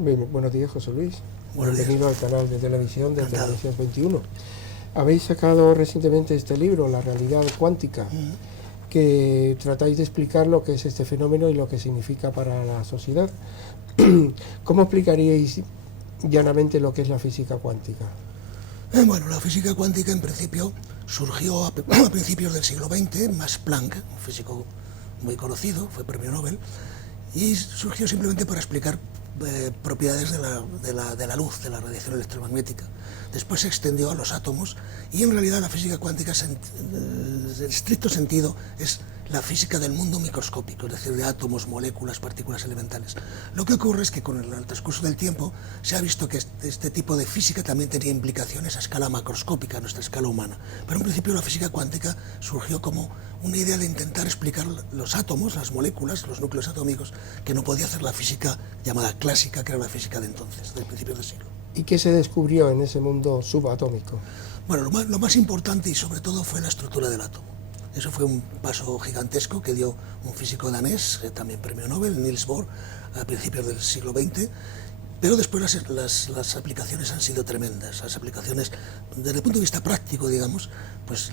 Buenos días, José Luis. Buenos Bienvenido días. al canal de televisión de Encantado. Televisión 21. Habéis sacado recientemente este libro, La realidad cuántica, que tratáis de explicar lo que es este fenómeno y lo que significa para la sociedad. ¿Cómo explicaríais llanamente lo que es la física cuántica? Bueno, la física cuántica en principio surgió a principios del siglo XX. Max Planck, un físico muy conocido, fue premio Nobel, y surgió simplemente para explicar propiedades de la luz, de la radiación electromagnética. Después se extendió a los átomos y en realidad la física cuántica, en estricto sentido, es la física del mundo microscópico, es decir, de átomos, moléculas, partículas elementales. Lo que ocurre es que con el transcurso del tiempo se ha visto que este tipo de física también tenía implicaciones a escala macroscópica, a nuestra escala humana. Pero en principio la física cuántica surgió como una idea de intentar explicar los átomos, las moléculas, los núcleos atómicos, que no podía hacer la física llamada clásica, que era la física de entonces, del principio del siglo. ¿Y qué se descubrió en ese mundo subatómico? Bueno, lo más importante y sobre todo fue la estructura del átomo. Eso fue un paso gigantesco que dio un físico danés, también premio Nobel, Niels Bohr, a principios del siglo XX. Pero después las aplicaciones han sido tremendas. Las aplicaciones, desde el punto de vista práctico, digamos, pues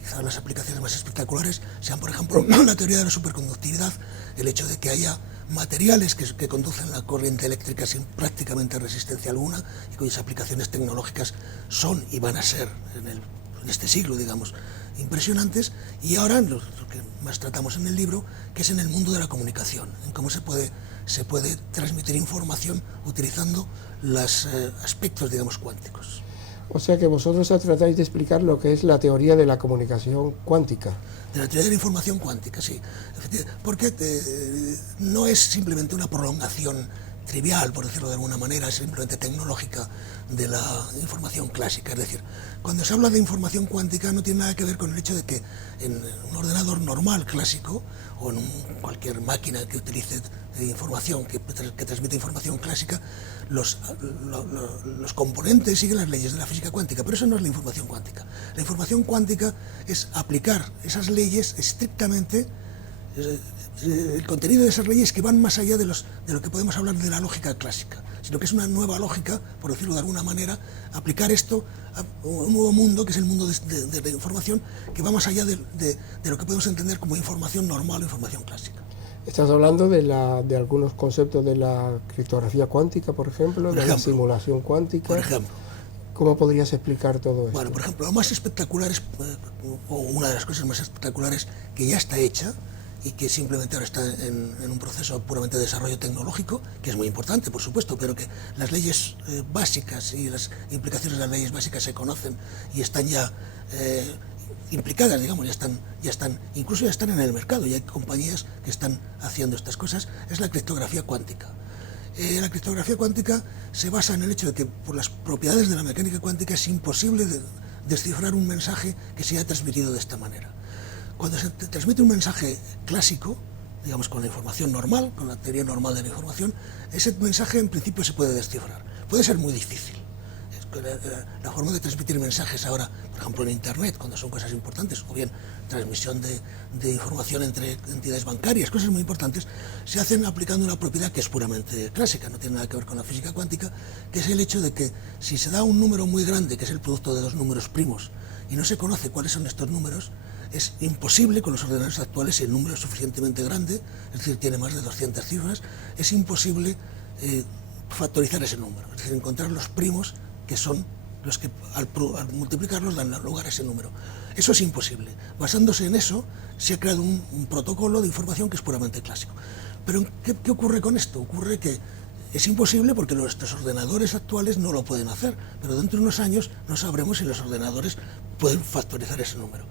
quizás las aplicaciones más espectaculares sean, por ejemplo, la teoría de la superconductividad, el hecho de que haya materiales que conducen la corriente eléctrica sin prácticamente resistencia alguna y cuyas aplicaciones tecnológicas son y van a ser en este siglo, digamos, impresionantes. Y ahora lo que más tratamos en el libro, que es en el mundo de la comunicación, en cómo se puede transmitir información utilizando los aspectos, digamos, cuánticos. O sea que vosotros tratáis de explicar lo que es la teoría de la comunicación cuántica. De la teoría de la información cuántica, sí. Porque no es simplemente una prolongación trivial, por decirlo de alguna manera, simplemente tecnológica de la información clásica. Es decir, cuando se habla de información cuántica no tiene nada que ver con el hecho de que en un ordenador normal, clásico, o en cualquier máquina que utilice información, que transmite información clásica, los componentes siguen las leyes de la física cuántica, pero eso no es la información cuántica. La información cuántica es aplicar esas leyes estrictamente, el contenido de esas leyes que van más allá de lo que podemos hablar de la lógica clásica, sino que es una nueva lógica, por decirlo de alguna manera, aplicar esto a un nuevo mundo, que es el mundo de la información, que va más allá de lo que podemos entender como información normal o información clásica. Estás hablando de algunos conceptos de la criptografía cuántica, por ejemplo, de la simulación cuántica. Por ejemplo. ¿Cómo podrías explicar todo esto? Bueno, por ejemplo, lo más espectacular es, o una de las cosas más espectaculares que ya está hecha y que simplemente ahora está en un proceso puramente de desarrollo tecnológico, que es muy importante, por supuesto, pero que las leyes básicas y las implicaciones de las leyes básicas se conocen y están ya implicadas, digamos, incluso ya están en el mercado, y hay compañías que están haciendo estas cosas. Es la criptografía cuántica. La criptografía cuántica se basa en el hecho de que por las propiedades de la mecánica cuántica es imposible descifrar un mensaje que se haya transmitido de esta manera. Cuando se transmite un mensaje clásico, digamos con la información normal, con la teoría normal de la información, ese mensaje en principio se puede descifrar. Puede ser muy difícil. La forma de transmitir mensajes ahora, por ejemplo en Internet, cuando son cosas importantes, o bien transmisión de información entre entidades bancarias, cosas muy importantes, se hacen aplicando una propiedad que es puramente clásica, no tiene nada que ver con la física cuántica, que es el hecho de que si se da un número muy grande, que es el producto de dos números primos, y no se conoce cuáles son estos números, es imposible con los ordenadores actuales, si el número es suficientemente grande, es decir, tiene más de 200 cifras, es imposible factorizar ese número, es decir, encontrar los primos que son los que al multiplicarlos dan lugar a ese número. Eso es imposible. Basándose en eso, se ha creado un protocolo de información que es puramente clásico. Pero ¿qué ocurre con esto? Ocurre que es imposible porque nuestros ordenadores actuales no lo pueden hacer, pero dentro de unos años no sabremos si los ordenadores pueden factorizar ese número.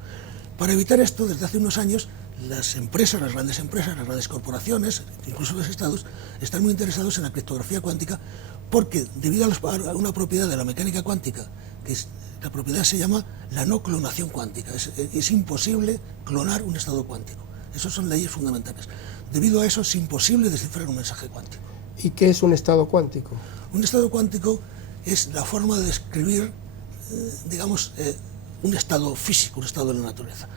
Para evitar esto, desde hace unos años, las empresas, las grandes corporaciones, incluso los estados, están muy interesados en la criptografía cuántica porque, debido a una propiedad de la mecánica cuántica, la propiedad se llama la no clonación cuántica. Es imposible clonar un estado cuántico. Esas son leyes fundamentales. Debido a eso es imposible descifrar un mensaje cuántico. ¿Y qué es un estado cuántico? Un estado cuántico es la forma de describir, digamos, un estado físico, un estado de la naturaleza.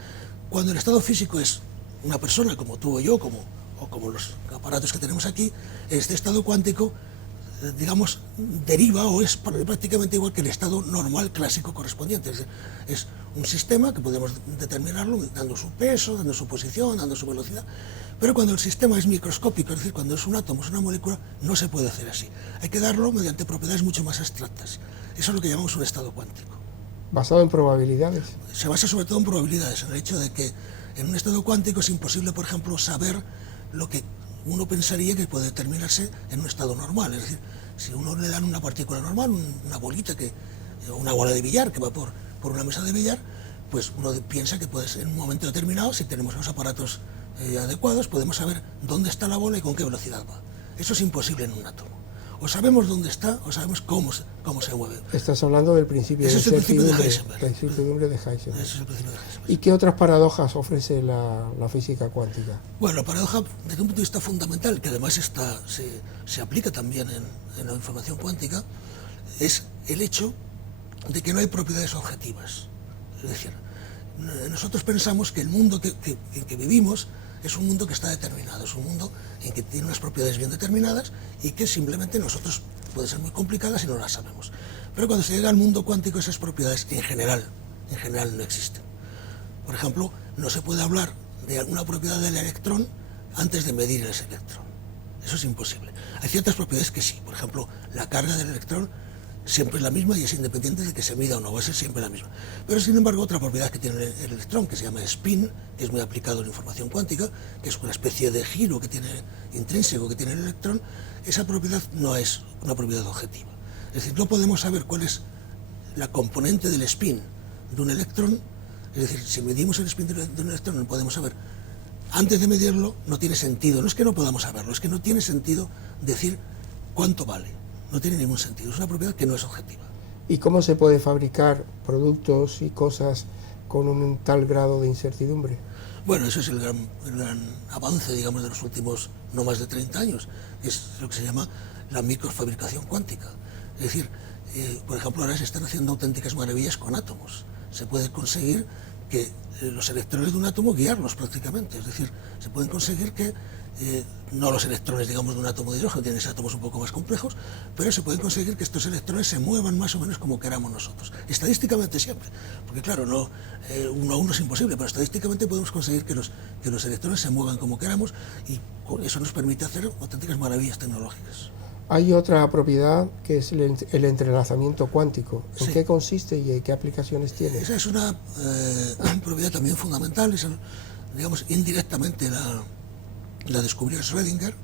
Cuando el estado físico es una persona como tú o yo, o como los aparatos que tenemos aquí, este estado cuántico digamos, deriva o es prácticamente igual que el estado normal clásico correspondiente. Es decir, es un sistema que podemos determinarlo dando su peso, dando su posición, dando su velocidad, pero cuando el sistema es microscópico, es decir, cuando es un átomo, es una molécula, no se puede hacer así. Hay que darlo mediante propiedades mucho más abstractas. Eso es lo que llamamos un estado cuántico. Basado en probabilidades. Se basa sobre todo en probabilidades, en el hecho de que en un estado cuántico es imposible, por ejemplo, saber lo que uno pensaría que puede determinarse en un estado normal. Es decir, si uno le dan una partícula normal, una bolita, una bola de billar que va por una mesa de billar, pues uno piensa que puede ser en un momento determinado, si tenemos los aparatos adecuados, podemos saber dónde está la bola y con qué velocidad va. Eso es imposible en un átomo. O sabemos dónde está, o sabemos cómo se mueve. Estás hablando del principio de incertidumbre de Heisenberg. Ese es el principio de Heisenberg. ¿Y qué otras paradojas ofrece la física cuántica? Bueno, la paradoja, desde un punto de vista fundamental, que además se aplica también en la información cuántica, es el hecho de que no hay propiedades objetivas. Es decir, nosotros pensamos que el mundo en que vivimos es un mundo que está determinado, es un mundo en que tiene unas propiedades bien determinadas y que simplemente nosotros pueden ser muy complicadas y no las sabemos. Pero cuando se llega al mundo cuántico, esas propiedades en general no existen. Por ejemplo, no se puede hablar de alguna propiedad del electrón antes de medir ese electrón. Eso es imposible. Hay ciertas propiedades que sí. Por ejemplo, la carga del electrón siempre es la misma y es independiente de que se mida o no, va a ser siempre la misma. Pero sin embargo, otra propiedad que tiene el electrón, que se llama spin, que es muy aplicado en la información cuántica, que es una especie de giro que tiene intrínseco que tiene el electrón, esa propiedad no es una propiedad objetiva. Es decir, no podemos saber cuál es la componente del spin de un electrón. Es decir, si medimos el spin de un electrón, no podemos saber. Antes de medirlo, no tiene sentido. No es que no podamos saberlo, es que no tiene sentido decir cuánto vale. No tiene ningún sentido. Es una propiedad que no es objetiva. ¿Y cómo se puede fabricar productos y cosas con un tal grado de incertidumbre? Bueno, eso es el gran avance, digamos, de los últimos no más de 30 años. Es lo que se llama la microfabricación cuántica. Es decir, por ejemplo, ahora se están haciendo auténticas maravillas con átomos. Se puede conseguir que los electrones de un átomo guiarlos prácticamente. Es decir, se pueden conseguir que no los electrones, digamos, de un átomo de hidrógeno, tienen átomos un poco más complejos, pero se pueden conseguir que estos electrones se muevan más o menos como queramos nosotros. Estadísticamente siempre, porque claro, no, uno a uno es imposible, pero estadísticamente podemos conseguir que los electrones se muevan como queramos y eso nos permite hacer auténticas maravillas tecnológicas. Hay otra propiedad que es el entrelazamiento cuántico. ¿En Sí. qué consiste y qué aplicaciones tiene? Esa es una propiedad también fundamental, es, digamos, indirectamente la descubrió Schrödinger,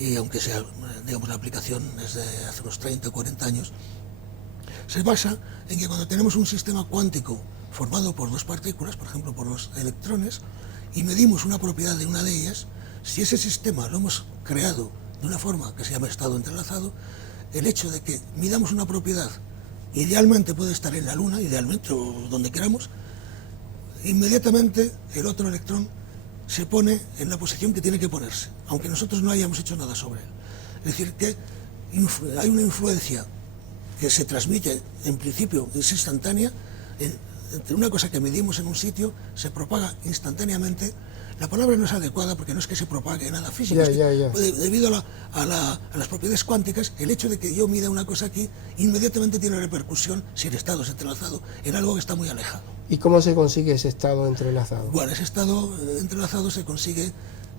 y aunque sea, digamos, la aplicación es de hace unos 30 o 40 años, se basa en que cuando tenemos un sistema cuántico formado por dos partículas, por ejemplo por los electrones, y medimos una propiedad de una de ellas, si ese sistema lo hemos creado de una forma que se llama estado entrelazado, el hecho de que midamos una propiedad, idealmente puede estar en la Luna, idealmente, o donde queramos, inmediatamente el otro electrón se pone en la posición que tiene que ponerse, aunque nosotros no hayamos hecho nada sobre él. Es decir, que hay una influencia que se transmite, en principio es instantánea, entre una cosa que medimos en un sitio, se propaga instantáneamente. La palabra no es adecuada porque no es que se propague nada físico, debido a las propiedades cuánticas, el hecho de que yo mida una cosa aquí, inmediatamente tiene repercusión, si el estado es entrelazado, en algo que está muy alejado. ¿Y cómo se consigue ese estado entrelazado? Bueno, ese estado entrelazado se consigue,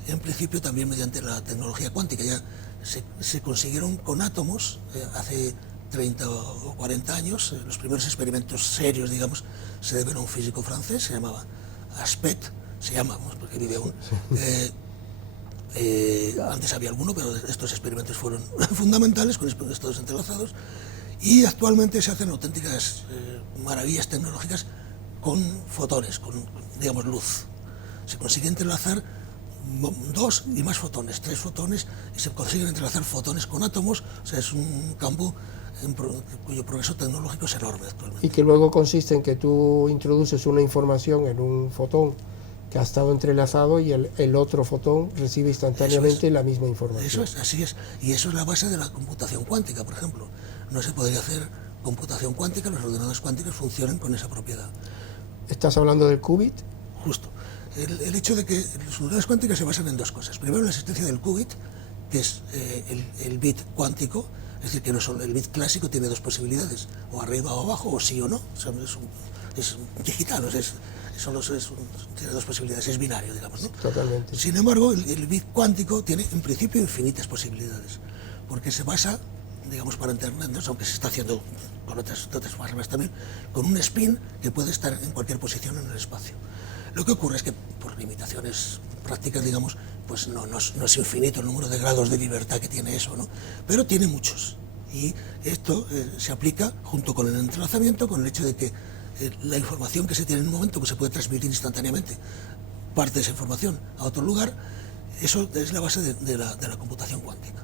en principio, también mediante la tecnología cuántica. Ya se consiguieron con átomos hace 30 o 40 años. Los primeros experimentos serios, digamos, se deben a un físico francés, se llamaba Aspect, se llama, porque vive aún. Antes había alguno, pero estos experimentos fueron fundamentales con estados entrelazados, y actualmente se hacen auténticas maravillas tecnológicas con fotones, con, digamos, luz. Se consigue entrelazar dos y más fotones, 3 fotones, y se consiguen entrelazar fotones con átomos. O sea, es un campo cuyo progreso tecnológico es enorme actualmente. Y que luego consiste en que tú introduces una información en un fotón que ha estado entrelazado y el otro fotón recibe instantáneamente la misma información. Eso es, así es. Y eso es la base de la computación cuántica, por ejemplo. No se podría hacer computación cuántica, los ordenadores cuánticos funcionan con esa propiedad. ¿Estás hablando del qubit? Justo. El hecho de que los ordenadores cuánticos se basan en dos cosas. Primero, la existencia del qubit, que es el bit cuántico, Es decir, que no solo el bit clásico tiene dos posibilidades, o arriba o abajo, o sí o no. O sea, es digital, o sea, tiene dos posibilidades, es binario, digamos, ¿no? Totalmente. Sin embargo, el bit cuántico tiene en principio infinitas posibilidades, porque se basa, digamos, para entendernos, aunque se está haciendo con otras formas también, con un spin que puede estar en cualquier posición en el espacio. Lo que ocurre es que por limitaciones prácticas, digamos, pues no es infinito el número de grados de libertad que tiene eso, ¿no? Pero tiene muchos. Y esto se aplica junto con el entrelazamiento, con el hecho de que la información que se tiene en un momento pues se puede transmitir instantáneamente parte de esa información a otro lugar. Eso es la base de la computación cuántica.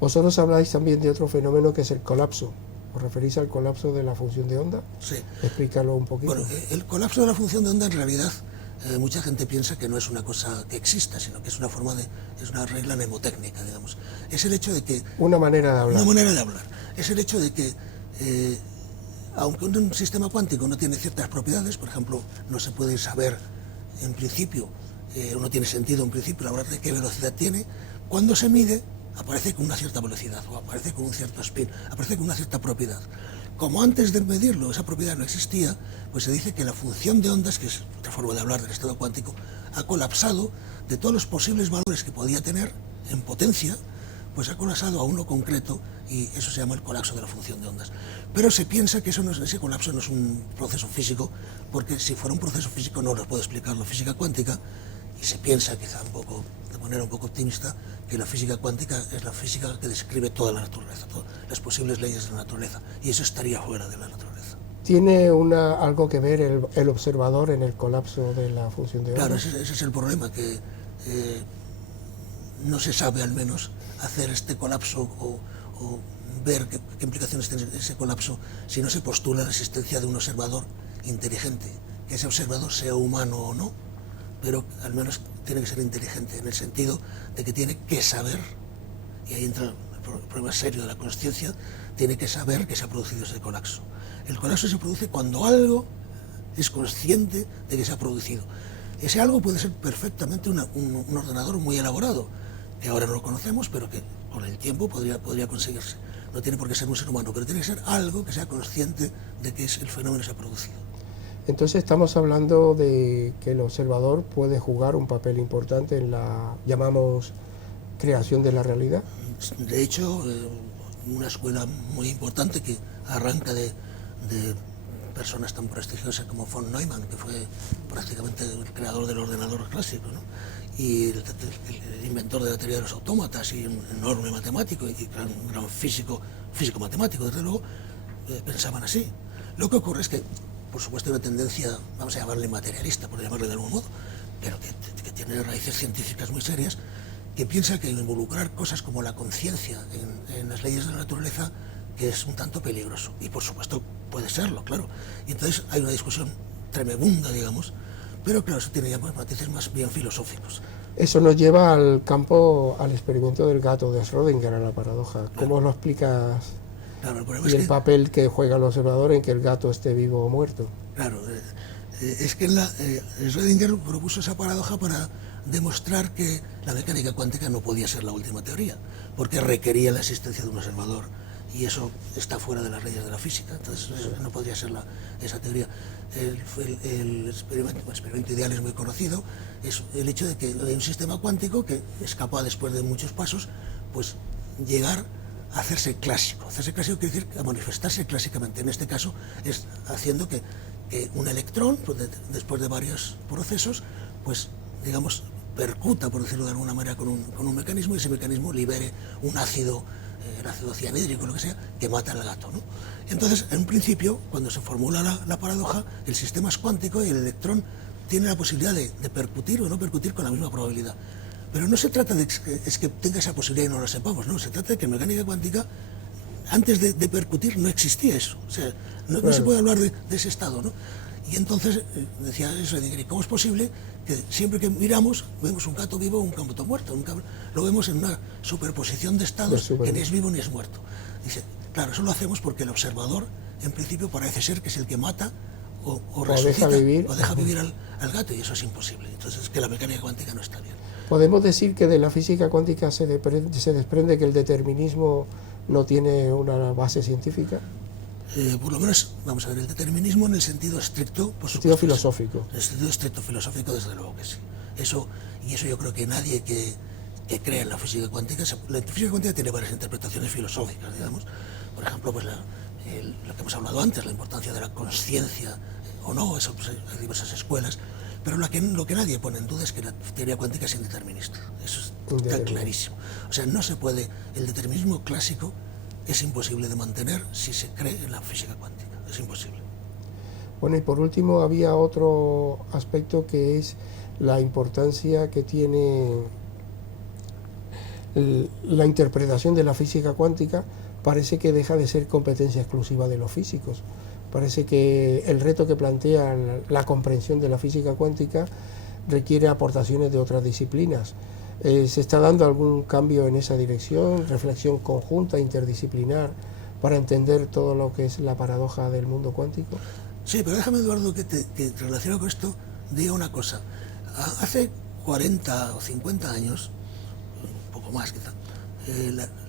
Vosotros habláis también de otro fenómeno que es el colapso. ¿Os referís al colapso de la función de onda? Sí. Explícalo un poquito. Bueno, el colapso de la función de onda en realidad mucha gente piensa que no es una cosa que exista, sino que es una forma es una regla mnemotécnica, digamos. Es el hecho de que... Una manera de hablar. Una manera de hablar. Es el hecho de que, aunque un sistema cuántico no tiene ciertas propiedades, por ejemplo, no se puede saber en principio, no tiene sentido en principio hablar de qué velocidad tiene, cuando se mide aparece con una cierta velocidad, o aparece con un cierto spin, aparece con una cierta propiedad. Como antes de medirlo esa propiedad no existía, pues se dice que la función de ondas, que es otra forma de hablar del estado cuántico, ha colapsado de todos los posibles valores que podía tener en potencia, pues ha colapsado a uno concreto, y eso se llama el colapso de la función de ondas. Pero se piensa que ese colapso no es un proceso físico, porque si fuera un proceso físico no lo puede explicar la física cuántica, y se piensa, quizá un poco, de manera un poco optimista, que la física cuántica es la física que describe toda la naturaleza, todas las posibles leyes de la naturaleza, y eso estaría fuera de la naturaleza. ¿Tiene algo que ver el observador en el colapso de la función de onda? Claro, ese es el problema, que no se sabe al menos hacer este colapso o ver qué implicaciones tiene ese colapso si no se postula la existencia de un observador inteligente, que ese observador sea humano o no, pero al menos tiene que ser inteligente, en el sentido de que tiene que saber, y ahí entra el problema serio de la consciencia, tiene que saber que se ha producido ese colapso. El colapso se produce cuando algo es consciente de que se ha producido. Ese algo puede ser perfectamente un ordenador muy elaborado, que ahora no lo conocemos, pero que con el tiempo podría conseguirse. No tiene por qué ser un ser humano, pero tiene que ser algo que sea consciente de que el fenómeno se ha producido. Entonces estamos hablando de que el observador puede jugar un papel importante en la, llamamos, creación de la realidad. De hecho, una escuela muy importante que arranca de personas tan prestigiosas como von Neumann, que fue prácticamente el creador del ordenador clásico, ¿no? Y el inventor de la teoría de los autómatas, y un enorme matemático y un gran físico-matemático, desde luego, pensaban así. Lo que ocurre es que, por supuesto, hay una tendencia, vamos a llamarle materialista, por llamarle de algún modo, pero que tiene raíces científicas muy serias, que piensa que involucrar cosas como la conciencia en las leyes de la naturaleza, que es un tanto peligroso. Y por supuesto puede serlo, claro. Y entonces hay una discusión tremenda, digamos, pero claro, eso tiene ya matices más bien filosóficos. Eso nos lleva al campo, al experimento del gato de Schrödinger, a la paradoja. ¿Cómo lo explicas? Claro, el problema Y es el papel que juega el observador en que el gato esté vivo o muerto. Claro, es que Schrödinger propuso esa paradoja para demostrar que la mecánica cuántica no podía ser la última teoría, porque requería la existencia de un observador, y eso está fuera de las leyes de la física, entonces no podría ser esa teoría. El experimento ideal es muy conocido, es el hecho de que hay un sistema cuántico que es capaz, después de muchos pasos, pues llegar a hacerse clásico. Hacerse clásico quiere decir a manifestarse clásicamente. En este caso es haciendo que un electrón, pues después de varios procesos, pues digamos, percuta, por decirlo de alguna manera, con un mecanismo, y ese mecanismo libere un ácido, el ácido cianhídrico, lo que sea, que mata al gato, ¿no? Entonces, en un principio, cuando se formula la paradoja, el sistema es cuántico y el electrón tiene la posibilidad de percutir o no percutir con la misma probabilidad. Pero no se trata de que tenga esa posibilidad y no la sepamos, no, se trata de que en mecánica cuántica, antes de percutir, no existía eso. O sea, no se puede hablar de ese estado, ¿no? Y entonces, decía eso, ¿y cómo es posible que siempre que miramos vemos un gato vivo o un gato muerto? Lo vemos en una superposición de estados que ni es vivo ni es muerto. Dice, claro, eso lo hacemos porque el observador, en principio, parece ser que es el que mata o resucita, o deja vivir al gato, y eso es imposible. Entonces, es que la mecánica cuántica no está bien. Podemos decir que de la física cuántica se desprende que el determinismo no tiene una base científica. Por lo menos, vamos a ver, el determinismo en el sentido estricto, por supuesto. Sentido filosófico. En el sentido estricto filosófico, desde luego que sí. Eso yo creo que nadie que crea en la física cuántica, la física cuántica tiene varias interpretaciones filosóficas, digamos. Por ejemplo, pues lo que hemos hablado antes, la importancia de la conciencia o no, eso pues, hay diversas escuelas, pero lo que nadie pone en duda es que la teoría cuántica es indeterminista. Eso está clarísimo. O sea, no se puede, el determinismo clásico es imposible de mantener si se cree en la física cuántica, es imposible. Bueno, y por último había otro aspecto que es la importancia que tiene la interpretación de la física cuántica. Parece que deja de ser competencia exclusiva de los físicos. Parece que el reto que plantea la comprensión de la física cuántica requiere aportaciones de otras disciplinas. ¿Se está dando algún cambio en esa dirección, reflexión conjunta, interdisciplinar, para entender todo lo que es la paradoja del mundo cuántico? Sí, pero déjame, Eduardo, que relacionado con esto, diga una cosa. Hace 40 o 50 años, un poco más quizá,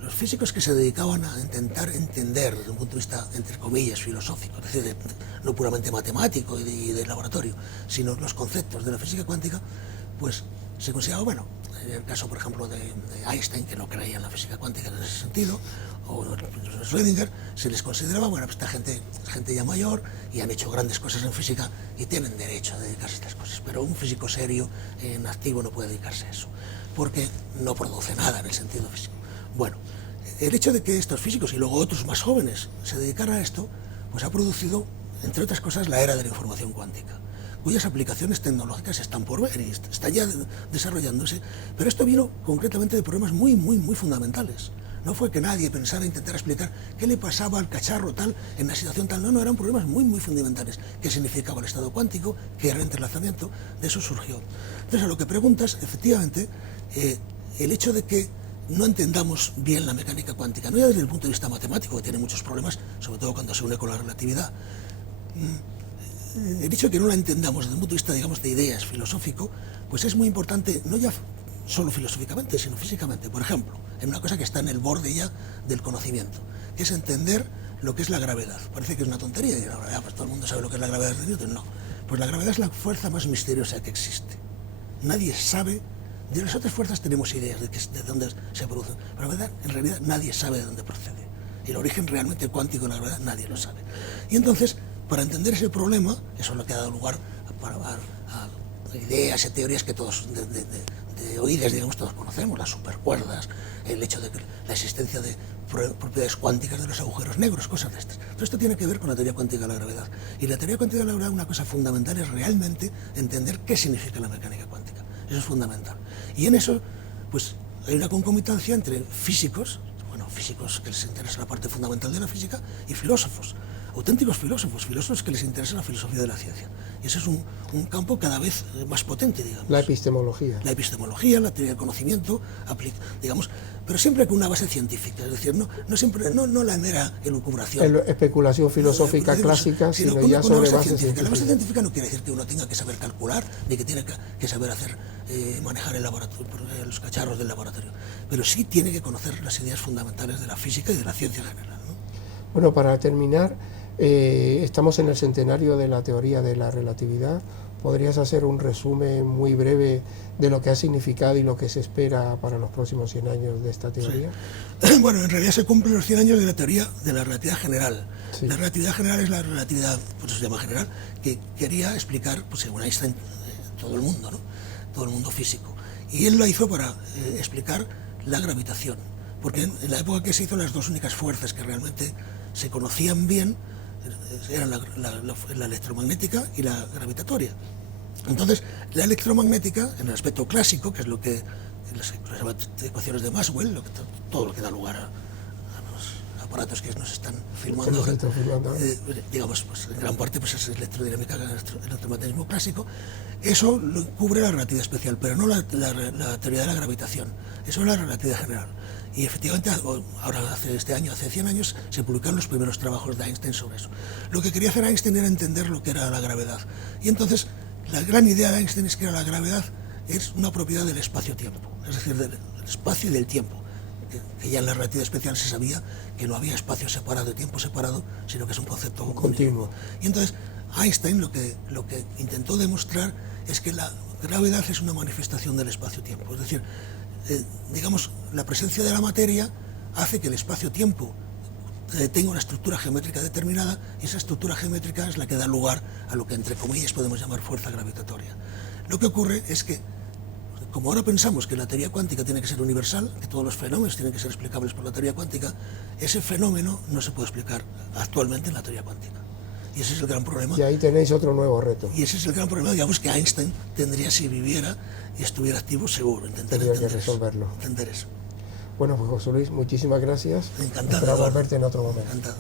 los físicos que se dedicaban a intentar entender desde un punto de vista, entre comillas, filosófico, es decir, no puramente matemático y de laboratorio, sino los conceptos de la física cuántica, pues se consideraba, bueno, en el caso, por ejemplo, de Einstein, que no creía en la física cuántica en ese sentido, o Schrödinger, se les consideraba, bueno, pues esta gente ya mayor y han hecho grandes cosas en física y tienen derecho a dedicarse a estas cosas, pero un físico serio, en activo, no puede dedicarse a eso, porque no produce nada en el sentido físico. Bueno, el hecho de que estos físicos y luego otros más jóvenes se dedicaran a esto, pues ha producido, entre otras cosas, la era de la información cuántica, cuyas aplicaciones tecnológicas están por ver y están ya desarrollándose, pero esto vino concretamente de problemas muy fundamentales. No fue que nadie pensara intentar explicar qué le pasaba al cacharro tal en la situación tal, no, eran problemas muy fundamentales. ¿Qué significaba el estado cuántico? ¿Qué era el entrelazamiento? De eso surgió. Entonces, a lo que preguntas, efectivamente, el hecho de que no entendamos bien la mecánica cuántica, no ya desde el punto de vista matemático, que tiene muchos problemas, sobre todo cuando se une con la relatividad, el hecho de que no la entendamos desde un punto de vista, digamos, de ideas, filosófico, pues es muy importante, no ya solo filosóficamente, sino físicamente. Por ejemplo, en una cosa que está en el borde ya del conocimiento, que es entender lo que es la gravedad. Parece que es una tontería, y ahora pues todo el mundo sabe lo que es la gravedad de Newton. No, pues la gravedad es la fuerza más misteriosa que existe. Nadie sabe, de las otras fuerzas tenemos ideas de dónde se producen, pero en realidad nadie sabe de dónde procede. El origen realmente cuántico de la gravedad nadie lo sabe. Y entonces, para entender ese problema, eso es lo que ha dado lugar a ideas y teorías que todos de oídas, digamos, todos conocemos, las supercuerdas, el hecho de que la existencia de propiedades cuánticas de los agujeros negros, cosas de estas. Todo esto tiene que ver con la teoría cuántica de la gravedad. Y la teoría cuántica de la gravedad, una cosa fundamental es realmente entender qué significa la mecánica cuántica. Eso es fundamental. Y en eso, pues, hay una concomitancia entre físicos, bueno, físicos que les interesa la parte fundamental de la física, y filósofos, auténticos filósofos que les interesa la filosofía de la ciencia. Y ese es un campo cada vez más potente, digamos. La epistemología. La epistemología, la teoría del conocimiento, digamos, pero siempre con una base científica, es decir, no la mera elucubración. Especulación filosófica clásica, sino ya sobre base científica. La base científica no quiere decir que uno tenga que saber calcular, ni que tiene que saber manejar los cacharros del laboratorio, pero sí tiene que conocer las ideas fundamentales de la física y de la ciencia en general, ¿no? Bueno, para terminar, estamos en el centenario de la teoría de la relatividad. ¿Podrías hacer un resumen muy breve de lo que ha significado y lo que se espera para los próximos 100 años de esta teoría? Sí. Bueno, en realidad se cumplen los 100 años de la teoría de la relatividad general. Sí. La relatividad general es la relatividad, pues se llama general, que quería explicar, pues según Einstein, todo el mundo, ¿no? Todo el mundo físico. Y él lo hizo para explicar la gravitación, porque en la época que se hizo, las dos únicas fuerzas que realmente se conocían bien eran la electromagnética y la gravitatoria. Entonces, la electromagnética, en el aspecto clásico, que es lo que las ecuaciones de Maxwell, todo lo que da lugar a los aparatos que nos están filmando, digamos, pues, en gran parte pues, es electrodinámica, electromagnetismo clásico. Eso lo cubre la relatividad especial, pero no la teoría de la gravitación. Eso es la relatividad general. Y efectivamente, ahora hace 100 años, se publicaron los primeros trabajos de Einstein sobre eso. Lo que quería hacer Einstein era entender lo que era la gravedad. Y entonces, la gran idea de Einstein es que la gravedad es una propiedad del espacio-tiempo, es decir, del espacio y del tiempo. que ya en la relatividad especial se sabía que no había espacio separado y tiempo separado, sino que es un concepto continuo. Y entonces Einstein lo que intentó demostrar es que la gravedad es una manifestación del espacio-tiempo. Es decir, digamos, la presencia de la materia hace que el espacio-tiempo tenga una estructura geométrica determinada, y esa estructura geométrica es la que da lugar a lo que entre comillas podemos llamar fuerza gravitatoria. Lo que ocurre es que, como ahora pensamos que la teoría cuántica tiene que ser universal, que todos los fenómenos tienen que ser explicables por la teoría cuántica, ese fenómeno no se puede explicar actualmente en la teoría cuántica. Y ese es el gran problema. Y ahí tenéis otro nuevo reto. Y ese es el gran problema, digamos, que Einstein tendría, si viviera y estuviera activo, seguro, Tendría que resolverlo. Entender eso. Bueno, pues José Luis, muchísimas gracias. Encantado. Esperamos verte en otro momento. Encantado.